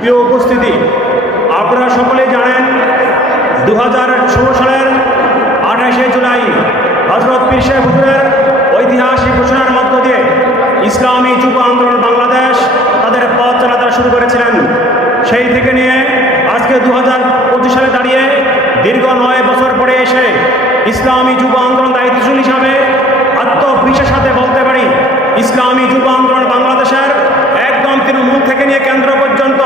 প্রিয় উপস্থিতি, আপনারা সকলেই জানেন 2016 সালের 28শে জুলাই হযরত পীর সাহেব হুজুরের ঐতিহাসিক ঘোষণার মধ্য দিয়ে ইসলামী যুব আন্দোলন বাংলাদেশ তাদের পথ চলাচল শুরু করেছিলেন। সেই থেকে নিয়ে আজকে 2025 সালে দাঁড়িয়ে দীর্ঘ 9 বছর পরে এসে ইসলামী যুব আন্দোলন দায়িত্বশীল হিসাবে আত্মবিশ্বাসের সাথে বলতে পারি, ইসলামী যুব আন্দোলন বাংলাদেশের একদম তৃণমূল থেকে নিয়ে কেন্দ্র পর্যন্ত